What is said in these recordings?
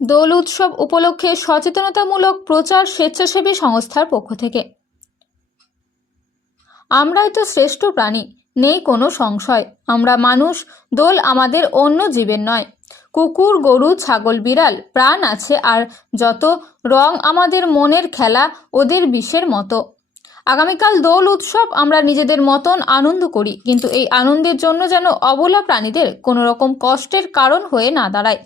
দোল উৎসব উপলক্ষে সচেতনতামূলক প্রচার স্বেচ্ছাসেবী সংস্থার পক্ষ থেকে। আমরাই তো শ্রেষ্ঠ প্রাণী, নেই কোনো সংশয়। আমরা মানুষ, দোল আমাদের অন্য জীবের নয়। কুকুর, গরু, ছাগল, বিড়াল প্রাণ আছে, আর যত রং আমাদের মনের খেলা, ওদের বিষের মতো। আগামীকাল দোল উৎসব, আমরা নিজেদের মতন আনন্দ করি, কিন্তু এই আনন্দের জন্য যেন অবলা প্রাণীদের কোনো রকম কষ্টের কারণ হয়ে না দাঁড়ায়।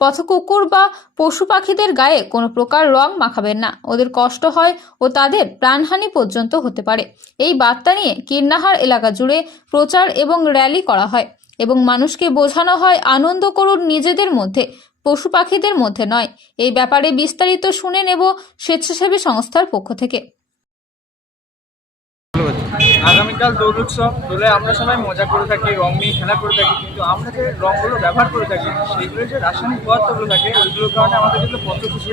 পথ কুকুর বা পশু পাখিদের গায়ে কোনো প্রকার রং মাখাবেন না, ওদের কষ্ট হয় ও তাদের প্রাণহানি পর্যন্ত হতে পারে। এই বার্তা নিয়ে কীর্ণাহার এলাকা জুড়ে প্রচার এবং র্যালি করা হয় এবং মানুষকে বোঝানো হয় আনন্দ করুন নিজেদের মধ্যে, পশু পাখিদের মধ্যে নয়। এই ব্যাপারে বিস্তারিত শুনে নেব স্বেচ্ছাসেবী সংস্থার পক্ষ থেকে। আগামীকাল দোল উৎসব। দোলে আমরা সবাই মজা করে থাকি, রং নিয়ে খেলা করে থাকি, কিন্তু আমরা যে রঙগুলো ব্যবহার করে থাকি সেইগুলো যে রাসায়নিক পদার্থগুলো থাকে ওইগুলোর কারণে আমাদের যেগুলো পথশিশু,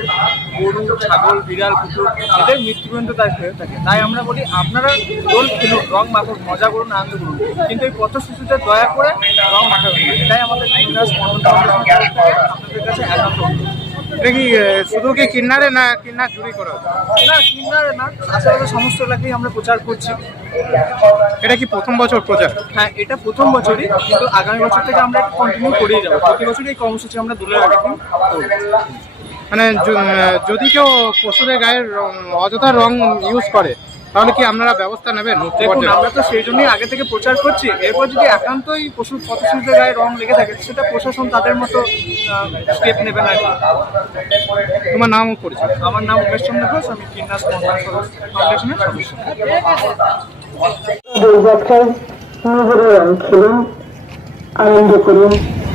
গরু, ছাগল, বিড়াল, কুকুর, এদের মৃত্যু পর্যন্ত তাই হয়ে থাকে। তাই আমরা বলি আপনারা দোল খেলুন, রং মাখুন, মজা করুন, আনন্দ করুন, কিন্তু এই পথশিশুদের দয়া করে রং মাখাবেন না। এটাই আমাদের আপনাদের কাছে একান্ত। এটা কি শুধু কি কিন্নারে না কিন্নার জুড়ি করা? না, কিন্নারে না, আশেপাশে সমস্ত এলাকায় আমরা প্রচার করছি। এটা কি প্রথম বছর প্রচার? হ্যাঁ, এটা প্রথম বছরই, কিন্তু আগামী বছর থেকে আমরা কন্টিনিউ করেই যাবো। প্রতি বছরই এই কর্মসূচি আমরা দোলের আগে দিন করব। মানে যদি কেউ পশুদের গায়ের অযথা রং ইউজ করে তাহলে কি আপনারা ব্যবস্থা নেবেন? দেখুন, আমরা তো সেই জন্যই আগে থেকে প্রচার করছি। এরপর যদি একান্তই পথশিশুদের গায়ে রং লেগে থাকে, সেটা প্রশাসন তাদের মতো স্টেপ নেবে না। তোমার নাম পরিচয়? আমার নাম উমেশ চন্দ্র ঘোষ, আমি কিন্নার ফাউন্ডেশনের সদস্য। দোলযাত্রায় নিজেরা রং খেলুন, আনন্দ করুন।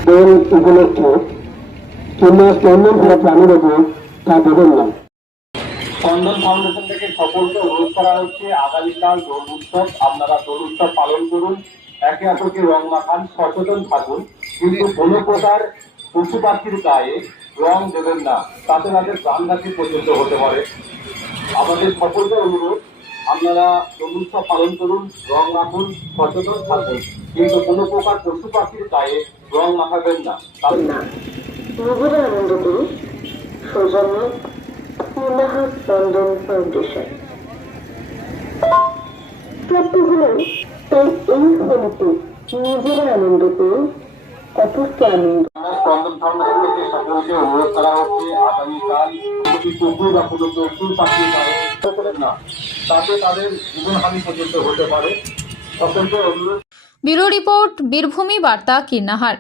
দোল উপলক্ষে কিন্নার স্পন্দন করা প্রাণীর ওপর তা দেবেন না। স্পন্দন ফাউন্ডেশন থেকে সকলকে অনুরোধ করা হচ্ছে, আগামীকাল দোল উৎসব, আপনারা দোল উৎসব পালন করুন, একে অপরকে রং মাখান, সচেতন থাকুন, কিন্তু কোনো প্রকার পশু পাখির গায়ে রং দেবেন না, তাতে তাদের প্রাণঘাতী পর্যন্ত হতে পারে। আমাদের সকলকে অনুরোধ, আপনারা দোল উৎসব পালন করুন, রং মাখুন, সচেতন থাকুন, কিন্তু কোনো প্রকার পশু পাখির গায়ে রং মাখাবেন না। নিজেরা আনন্দ করুন। সৌজন্য কীর্ণাহার স্পন্দন ফাউন্ডেশন। সত্যি হলেন এই হোলিতে নিজেরা আনন্দ করুন, অপরকে আনন্দ। স্পন্দন ফাউন্ডেশন থেকে সকলকে অনুরোধ করা হচ্ছে, আগামীকাল যদি কুকুর বা কোনো পশু পাখি করেন না, তাতে তাদের জীবনহানি পর্যন্ত হতে পারে। সকলকে অনুরোধ। ব্যুরো রিপোর্ট, বীরভূমি বার্তা, কীর্ণাহার।